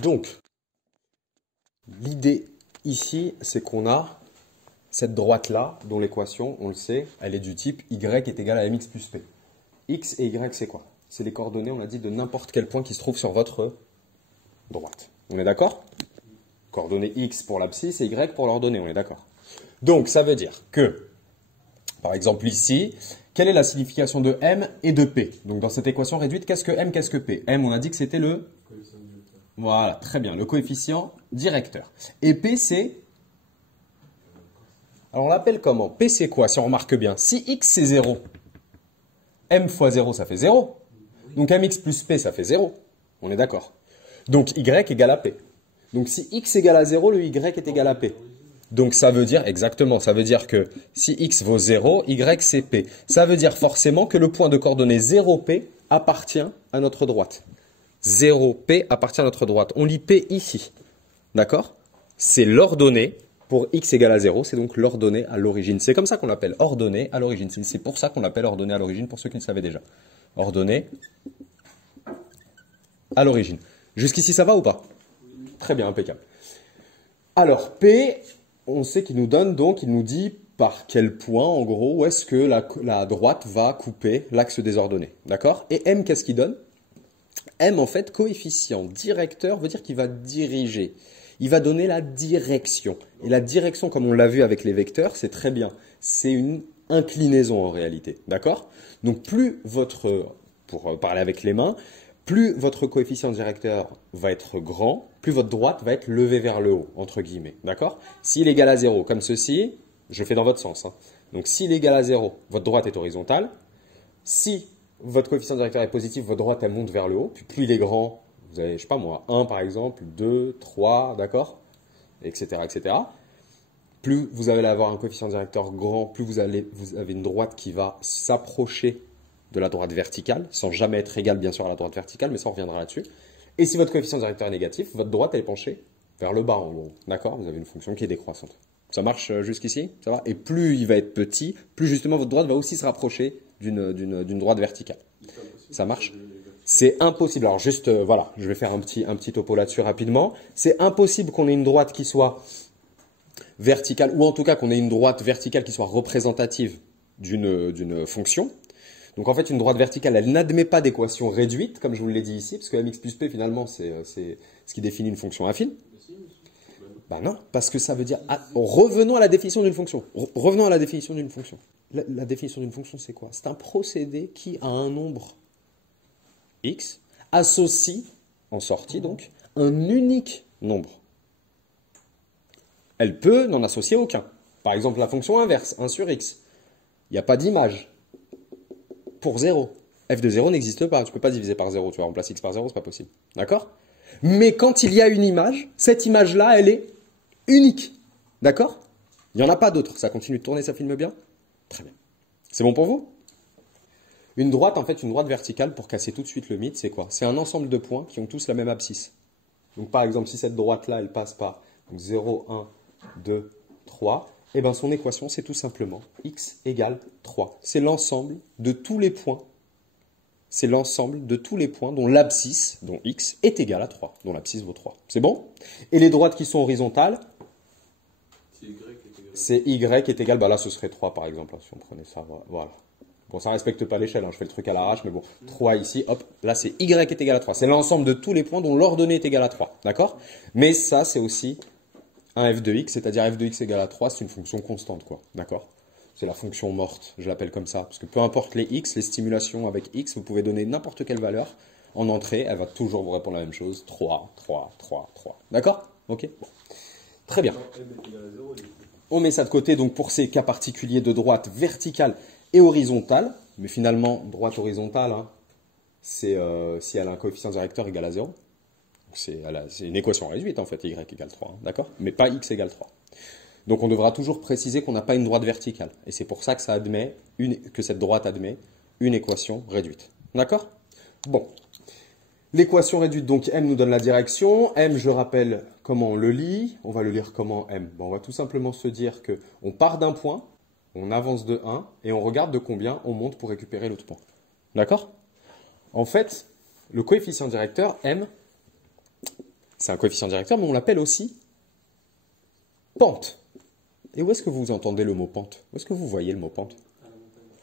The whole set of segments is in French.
Donc, l'idée ici, c'est qu'on a cette droite-là, dont l'équation, on le sait, elle est du type y est égal à mx plus p. X et y, c'est quoi? C'est les coordonnées, on a dit, de n'importe quel point qui se trouve sur votre droite. On est d'accord? Coordonnées x pour l'abscisse et y pour l'ordonnée, on est d'accord? Donc, ça veut dire que, par exemple ici, quelle est la signification de m et de p? Donc, dans cette équation réduite, qu'est-ce que m, qu'est-ce que p? M, on a dit que c'était le... Voilà, très bien, le coefficient directeur. Et p, c'est... Alors, on l'appelle comment? P, c'est quoi, si on remarque bien? Si x, c'est 0, m fois 0, ça fait 0. Donc, mx plus p, ça fait 0. On est d'accord. Donc, y égale à p. Donc, si x égale à 0, le y est égal à p. Donc, ça veut dire, exactement, ça veut dire que si x vaut 0, y c'est p. Ça veut dire forcément que le point de coordonnée 0p appartient à notre droite. 0p appartient à notre droite. On lit p ici. D'accord? C'est l'ordonnée pour x égale à 0, c'est donc l'ordonnée à l'origine. C'est comme ça qu'on l'appelle, ordonnée à l'origine. C'est pour ça qu'on l'appelle ordonnée à l'origine, pour ceux qui le savaient déjà. Ordonnée à l'origine. Jusqu'ici, ça va ou pas? Très bien, impeccable. Alors, P, on sait qu'il nous donne donc, il nous dit par quel point, en gros, où est-ce que la droite va couper l'axe des ordonnées. D'accord? Et M, qu'est-ce qu'il donne? M, en fait, coefficient directeur veut dire qu'il va diriger. Il va donner la direction. Et la direction, comme on l'a vu avec les vecteurs, c'est très bien. C'est une inclinaison en réalité. D'accord? Donc, plus votre, pour parler avec les mains, plus votre coefficient directeur va être grand, plus votre droite va être levée vers le haut, entre guillemets. D'accord? S'il est égal à 0, comme ceci, je fais dans votre sens. Hein. Donc, s'il est égal à 0, votre droite est horizontale. Si votre coefficient directeur est positif, votre droite, elle monte vers le haut. Puis plus il est grand, vous avez, je sais pas moi, 1 par exemple, 2, 3, d'accord? Etc., etc. Plus vous allez avoir un coefficient directeur grand, plus vous avez une droite qui va s'approcher de la droite verticale, sans jamais être égale bien sûr à la droite verticale, mais ça on reviendra là-dessus. Et si votre coefficient directeur est négatif, votre droite elle est penchée vers le bas en gros. D'accord? Vous avez une fonction qui est décroissante. Ça marche jusqu'ici? Ça va? Et plus il va être petit, plus justement votre droite va aussi se rapprocher d'une droite verticale. Ça marche? C'est impossible. Alors juste, voilà, je vais faire un petit topo là-dessus rapidement. C'est impossible qu'on ait une droite qui soit verticale, ou en tout cas qu'on ait une droite verticale qui soit représentative d'une fonction. Donc en fait, une droite verticale, elle n'admet pas d'équation réduite, comme je vous l'ai dit ici, parce que mx plus p, finalement, c'est ce qui définit une fonction affine. Ben non, parce que ça veut dire... revenons à la définition d'une fonction. Revenons à la définition d'une fonction. La définition d'une fonction, c'est quoi? C'est un procédé qui, à un nombre x, associe, en sortie donc, un unique nombre. Elle peut n'en associer aucun. Par exemple, la fonction inverse, 1 sur x. Il n'y a pas d'image. Pour 0. F de 0 n'existe pas. Tu ne peux pas diviser par 0. Tu vas remplacer x par 0, ce n'est pas possible. D'accord? Mais quand il y a une image, cette image-là, elle est unique. D'accord? Il n'y en a pas d'autres. Ça continue de tourner, ça filme bien? Très bien. C'est bon pour vous? Une droite, en fait, une droite verticale, pour casser tout de suite le mythe, c'est quoi? C'est un ensemble de points qui ont tous la même abscisse. Donc, par exemple, si cette droite-là, elle passe par 0, 1, 2, 3, eh bien, son équation, c'est tout simplement x égale 3. C'est l'ensemble de tous les points. C'est l'ensemble de tous les points dont l'abscisse, dont x, est égal à 3, dont l'abscisse vaut 3. C'est bon? Et les droites qui sont horizontales, c'est y est égal, bah là ce serait 3 par exemple, hein, si on prenait ça, voilà. Bon, ça ne respecte pas l'échelle, hein, je fais le truc à l'arrache, mais bon, 3 ici, hop, là c'est y est égal à 3. C'est l'ensemble de tous les points dont l'ordonnée est égale à 3, d'accord? Mais ça, c'est aussi un f de x, c'est-à-dire f de x égale à 3, c'est une fonction constante, quoi, d'accord? C'est la fonction morte, je l'appelle comme ça, parce que peu importe les x, les stimulations avec x, vous pouvez donner n'importe quelle valeur en entrée, elle va toujours vous répondre la même chose, 3, 3, 3, 3, d'accord? Ok, bon. Très bien. On met ça de côté, donc pour ces cas particuliers de droite verticale et horizontale, mais finalement, droite horizontale, hein, c'est si elle a un coefficient directeur égal à 0. C'est une équation réduite en fait, y égale 3, hein, d'accord? Mais pas x égale 3. Donc on devra toujours préciser qu'on n'a pas une droite verticale. Et c'est pour ça que, que cette droite admet une équation réduite. D'accord? Bon. L'équation réduite, donc m nous donne la direction. M, je rappelle comment on le lit. On va le lire comment m? Bon, on va tout simplement se dire qu'on part d'un point, on avance de 1, et on regarde de combien on monte pour récupérer l'autre point. D'accord? En fait, le coefficient directeur, m, c'est un coefficient directeur, mais on l'appelle aussi pente. Et où est-ce que vous entendez le mot pente? Où est-ce que vous voyez le mot pente?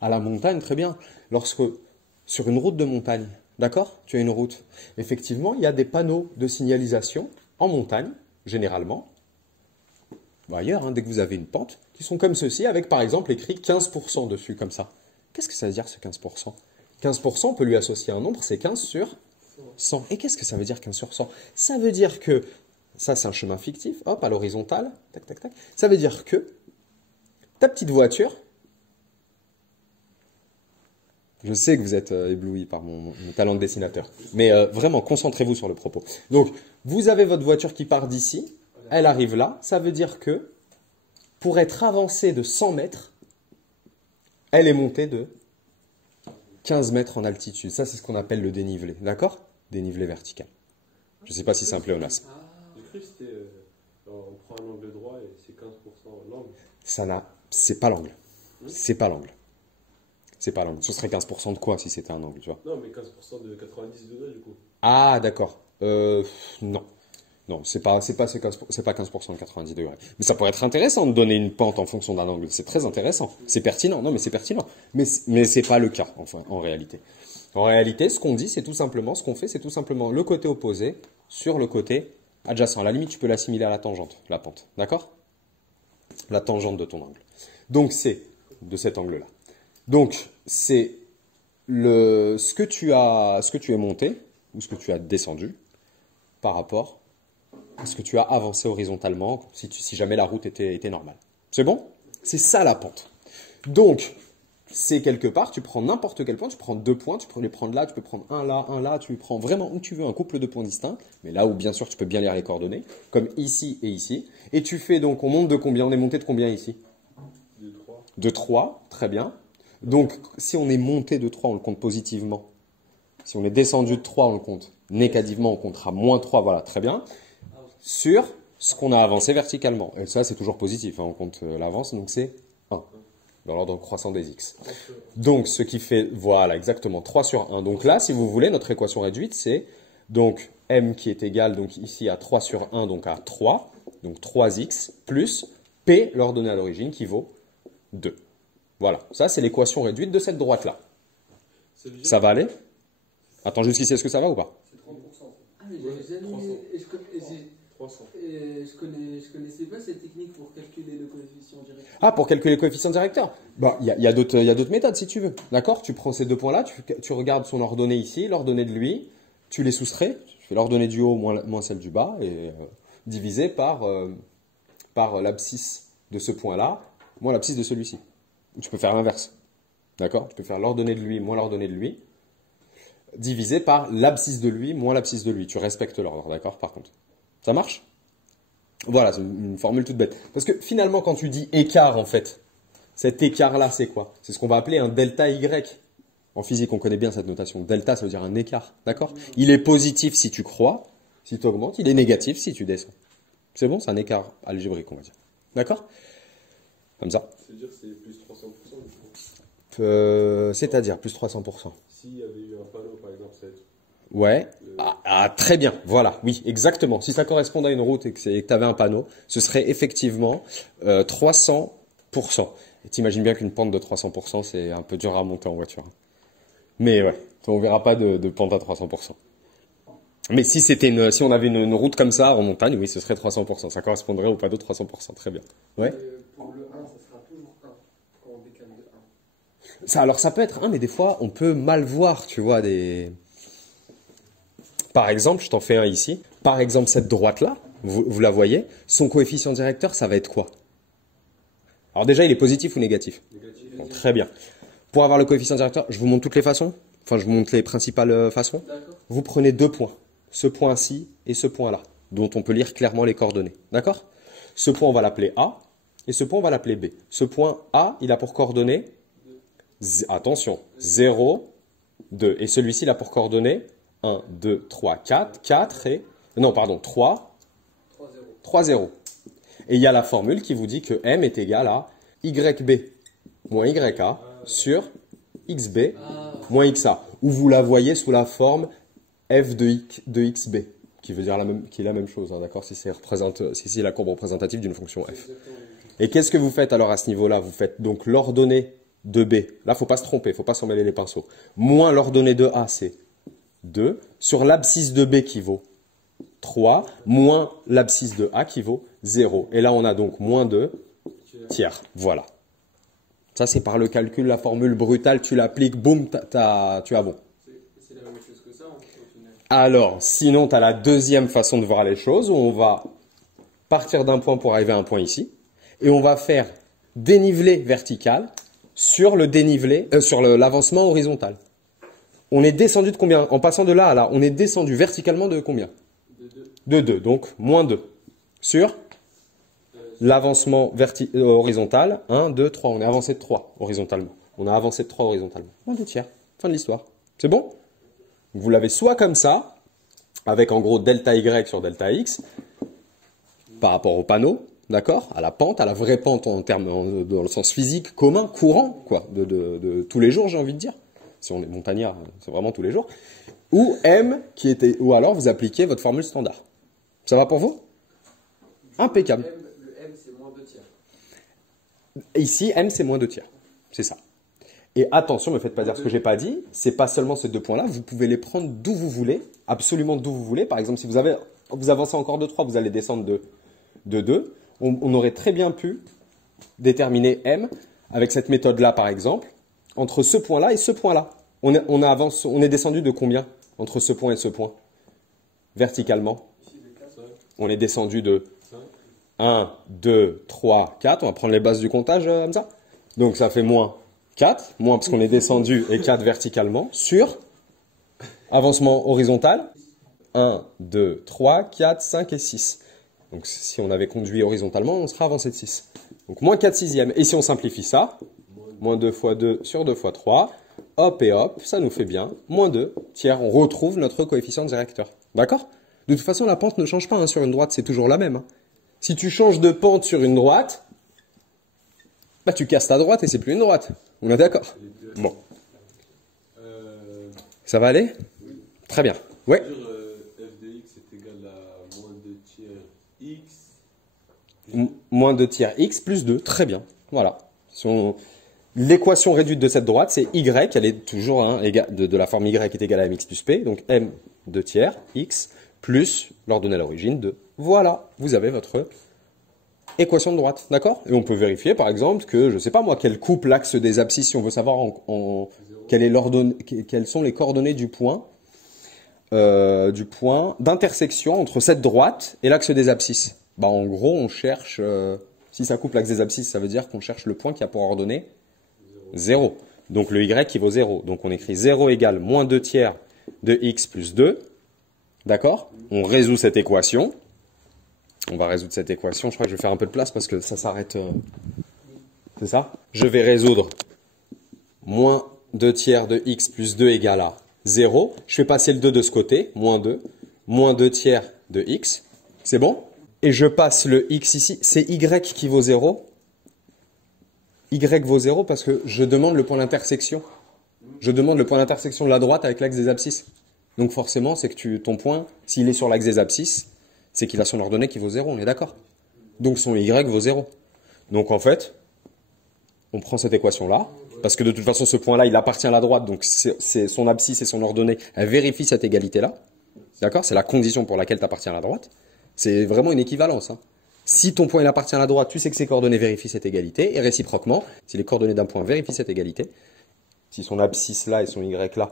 À la montagne, très bien. Lorsque, sur une route de montagne, d'accord? Tu as une route. Effectivement, il y a des panneaux de signalisation en montagne, généralement, ou ailleurs, hein, dès que vous avez une pente, qui sont comme ceci, avec par exemple écrit 15% dessus, comme ça. Qu'est-ce que ça veut dire ce 15%? 15%, on peut lui associer un nombre, c'est 15 sur 100. Et qu'est-ce que ça veut dire 15 sur 100? Ça veut dire que, ça c'est un chemin fictif, hop, à l'horizontale, tac, tac, tac. Ça veut dire que ta petite voiture, je sais que vous êtes ébloui par mon talent de dessinateur, mais vraiment, concentrez-vous sur le propos. Donc, vous avez votre voiture qui part d'ici, elle arrive là, ça veut dire que, pour être avancée de 100 mètres, elle est montée de 15 mètres en altitude. Ça, c'est ce qu'on appelle le dénivelé, d'accord? Dénivelé vertical. Je ne sais pas si c'est un pléonasme. J'ai cru que c'était, on prend un angle droit et c'est 15% l'angle. C'est pas l'angle. C'est pas l'angle. C'est pas l'angle. Ce serait 15% de quoi si c'était un angle, tu vois? Non, mais 15% de 90 degrés du coup. Ah, d'accord. Non. Non, c'est pas 15% de 90 degrés. Mais ça pourrait être intéressant de donner une pente en fonction d'un angle. C'est très intéressant. C'est pertinent. Non, mais c'est pertinent. Mais c'est pas le cas, enfin, en réalité. En réalité, ce qu'on dit, c'est tout simplement, ce qu'on fait, c'est tout simplement le côté opposé sur le côté adjacent. À la limite, tu peux l'assimiler à la tangente, la pente. D'accord? La tangente de ton angle. Donc, c'est de cet angle-là. Donc, c'est ce que tu es monté, ou ce que tu as descendu, par rapport à ce que tu as avancé horizontalement, si jamais la route était normale. C'est bon? C'est ça la pente. Donc, c'est quelque part, tu prends n'importe quel point, tu prends 2 points, tu peux les prendre là, tu peux prendre un là, tu prends vraiment où tu veux un couple de points distincts, mais là où bien sûr tu peux bien lire les coordonnées, comme ici et ici. Et tu fais donc, on monte de combien? On est monté de combien ici? De 3. De 3, très bien. Donc, si on est monté de 3, on le compte positivement. Si on est descendu de 3, on le compte négativement, on comptera moins 3, voilà, très bien. Sur ce qu'on a avancé verticalement. Et ça, c'est toujours positif, hein, on compte l'avance, donc c'est 1, dans l'ordre croissant des x. Donc, ce qui fait, voilà, exactement, 3 sur 1. Donc là, si vous voulez, notre équation réduite, c'est donc m qui est égal, donc ici à 3 sur 1, donc à 3, donc 3x, plus p, l'ordonnée à l'origine, qui vaut 2. Voilà, ça c'est l'équation réduite de cette droite-là. Ça va aller? Attends, jusqu'ici, est-ce que ça va ou pas? C'est 30%. Ah, mais j'avais jamais... 300. Et 300. je connaissais pas cette technique pour calculer le coefficient direct. Ah, pour calculer le coefficient directeur? Bon, il y a d'autres méthodes si tu veux. D'accord? Tu prends ces 2 points-là, tu regardes son ordonnée ici, l'ordonnée de lui, tu les soustrais, tu fais l'ordonnée du haut moins celle du bas, et divisé par l'abscisse de ce point-là, moins l'abscisse de celui-ci. Ou tu peux faire l'inverse. D'accord? Tu peux faire l'ordonnée de lui moins l'ordonnée de lui, divisé par l'abscisse de lui moins l'abscisse de lui. Tu respectes l'ordre, d'accord, par contre. Ça marche? Voilà, c'est une formule toute bête. Parce que finalement, quand tu dis écart, en fait, cet écart-là, c'est quoi? C'est ce qu'on va appeler un delta Y. En physique, on connaît bien cette notation. Delta, ça veut dire un écart, d'accord? Il est positif si tu crois, si tu augmentes. Il est négatif si tu descends. C'est bon? C'est un écart algébrique, on va dire. D'accord? Comme ça. C'est-à-dire que c'est plus 300% du coup. C'est-à-dire plus 300%. S'il y avait eu un panneau par exemple, ça va être Ouais. Très bien. Voilà. Oui, exactement. Si ça correspondait à une route et que tu avais un panneau, ce serait effectivement 300%. Et t'imagines bien qu'une pente de 300%, c'est un peu dur à monter en voiture. Mais ouais, on verra pas de pente à 300%. Mais si on avait une route comme ça en montagne, oui, ce serait 300%. Ça correspondrait au panneau de 300%. Très bien. Ouais. Pour le 1, ça sera toujours 1 quand on décale de 1. Alors ça peut être 1, mais des fois, on peut mal voir, tu vois, Par exemple, je t'en fais un ici. Par exemple, cette droite-là, vous la voyez, son coefficient directeur, ça va être quoi? Alors déjà, il est positif ou négatif? négatif. Bon, très bien. Pour avoir le coefficient directeur, je vous montre toutes les façons. Enfin, je vous montre les principales façons. D'accord. Vous prenez 2 points. Ce point-ci et ce point-là, dont on peut lire clairement les coordonnées. D'accord? Ce point, on va l'appeler A, et ce point, on va l'appeler B. Ce point A, il a pour coordonnées, attention, 0, 2. Et celui-ci, il a pour coordonnées 1, 2, 3, 4, 4 et... Non, pardon, 3, 3, 0. 3, 0. Et il y a la formule qui vous dit que M est égal à YB moins YA sur XB moins XA. Ou vous la voyez sous la forme F de XB, qui veut dire qui est la même chose, hein, d'accord, si c'est la courbe représentative d'une fonction f. Exactement. Et qu'est-ce que vous faites alors à ce niveau-là? Vous faites donc l'ordonnée de b. Là, faut pas se tromper, faut pas s'en mêler les pinceaux. Moins l'ordonnée de a, c'est 2, sur l'abscisse de b qui vaut 3, moins l'abscisse de a qui vaut 0. Et là, on a donc moins 2 tiers. Voilà. Ça, c'est par le calcul, la formule brutale, tu l'appliques, boum, tu as bon. C'est la même chose que ça, au final. Alors, sinon, tu as la deuxième façon de voir les choses, où on va partir d'un point pour arriver à un point ici, et on va faire dénivelé vertical sur le dénivelé, sur l'avancement horizontal. On est descendu de combien? En passant de là à là, on est descendu verticalement de combien? De 2, donc moins 2. Sur l'avancement horizontal, 1, 2, 3. On est avancé de 3 horizontalement. On a avancé de 3 horizontalement. Moins 2 tiers. Fin de l'histoire. C'est bon? Vous l'avez soit comme ça, avec en gros delta y sur delta x, par rapport au panneau, d'accord? À la pente, à la vraie pente dans le sens physique, commun, courant, quoi, de tous les jours, j'ai envie de dire. Si on est montagnard, c'est vraiment tous les jours. Ou ou alors vous appliquez votre formule standard. Ça va pour vous? Impeccable. Le M, c'est moins 2 tiers. Ici, m, c'est moins 2 tiers. C'est ça. Et attention, ne me faites pas dire ce que j'ai pas dit. C'est pas seulement ces deux points-là. Vous pouvez les prendre d'où vous voulez. Absolument d'où vous voulez. Par exemple, si vous avancez encore de 3, vous allez descendre de 2. On aurait très bien pu déterminer m avec cette méthode-là, par exemple, entre ce point-là et ce point-là. On est descendu de combien entre ce point et ce point? Verticalement. On est descendu de 1, 2, 3, 4. On va prendre les bases du comptage comme ça. Donc ça fait moins 4, moins parce qu'on est descendu et 4 verticalement sur avancement horizontal. 1, 2, 3, 4, 5 et 6. Donc si on avait conduit horizontalement, on serait avancé de 6. Donc moins 4 sixièmes. Et si on simplifie ça, moins 2 fois 2 sur 2 fois 3, hop et hop, ça nous fait bien moins 2 tiers. On retrouve notre coefficient directeur. D'accord? De toute façon, la pente ne change pas hein, sur une droite, c'est toujours la même. Hein. Si tu changes de pente sur une droite, bah tu casses ta droite et c'est plus une droite. On est d'accord? Bon. Ça va aller? Oui. Très bien. Ouais. Dire, f de x est égal à moins 2 tiers x. Moins 2 tiers x plus 2. Très bien. Voilà. L'équation réduite de cette droite, c'est y, elle est toujours hein, de la forme y est égale à mx plus p, donc m 2 tiers x plus l'ordonnée à l'origine de. Voilà, vous avez votre équation de droite, d'accord? Et on peut vérifier par exemple que, je ne sais pas moi, quelle coupe l'axe des abscisses, si on veut savoir quelles sont les coordonnées du point d'intersection entre cette droite et l'axe des abscisses. Bah, en gros, on cherche, si ça coupe l'axe des abscisses, ça veut dire qu'on cherche le point qui a pour ordonnée 0. Donc le y qui vaut 0. Donc on écrit 0 égale moins 2 tiers de x plus 2. D'accord? On résout cette équation. On va résoudre cette équation. Je crois que je vais faire un peu de place parce que ça s'arrête. C'est ça? Je vais résoudre moins 2 tiers de x plus 2 égale à 0. Je fais passer le 2 de ce côté. Moins 2. Moins 2 tiers de x. C'est bon? Et je passe le x ici. C'est y qui vaut 0. Y vaut 0 parce que je demande le point d'intersection. Je demande le point d'intersection de la droite avec l'axe des abscisses. Donc forcément, c'est que ton point, s'il est sur l'axe des abscisses, c'est qu'il a son ordonnée qui vaut 0, on est d'accord? Donc son y vaut 0. Donc en fait, on prend cette équation-là, parce que de toute façon, ce point-là, il appartient à la droite, donc c'est son abscisse et son ordonnée, elle vérifie cette égalité-là. D'accord? C'est la condition pour laquelle tu appartiens à la droite. C'est vraiment une équivalence. Hein. Si ton point il appartient à la droite, tu sais que ses coordonnées vérifient cette égalité, et réciproquement, si les coordonnées d'un point vérifient cette égalité, si son abscisse là et son y là,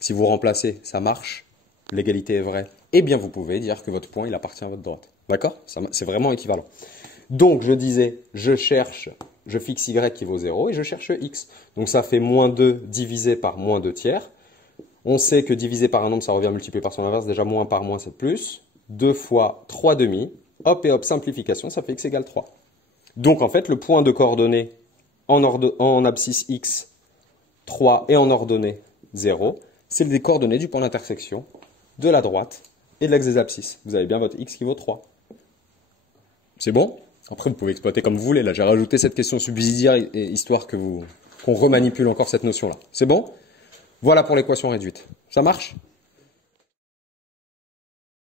si vous remplacez, ça marche, l'égalité est vraie, eh bien vous pouvez dire que votre point il appartient à votre droite. D'accord? C'est vraiment équivalent. Donc je disais, je fixe y qui vaut 0 et je cherche x. Donc ça fait moins 2 divisé par moins 2 tiers. On sait que divisé par un nombre, ça revient multiplié par son inverse. Déjà moins par moins, c'est plus. 2 fois 3 demi. Hop et hop, simplification, ça fait x égale 3. Donc en fait, le point de coordonnées en abscisse x, 3 et en ordonnée 0, c'est les coordonnées du point d'intersection de la droite et de l'axe des abscisses. Vous avez bien votre x qui vaut 3. C'est bon? Après, vous pouvez exploiter comme vous voulez. Là, j'ai rajouté cette question subsidiaire histoire qu'on remanipule encore cette notion-là. C'est bon? Voilà pour l'équation réduite. Ça marche?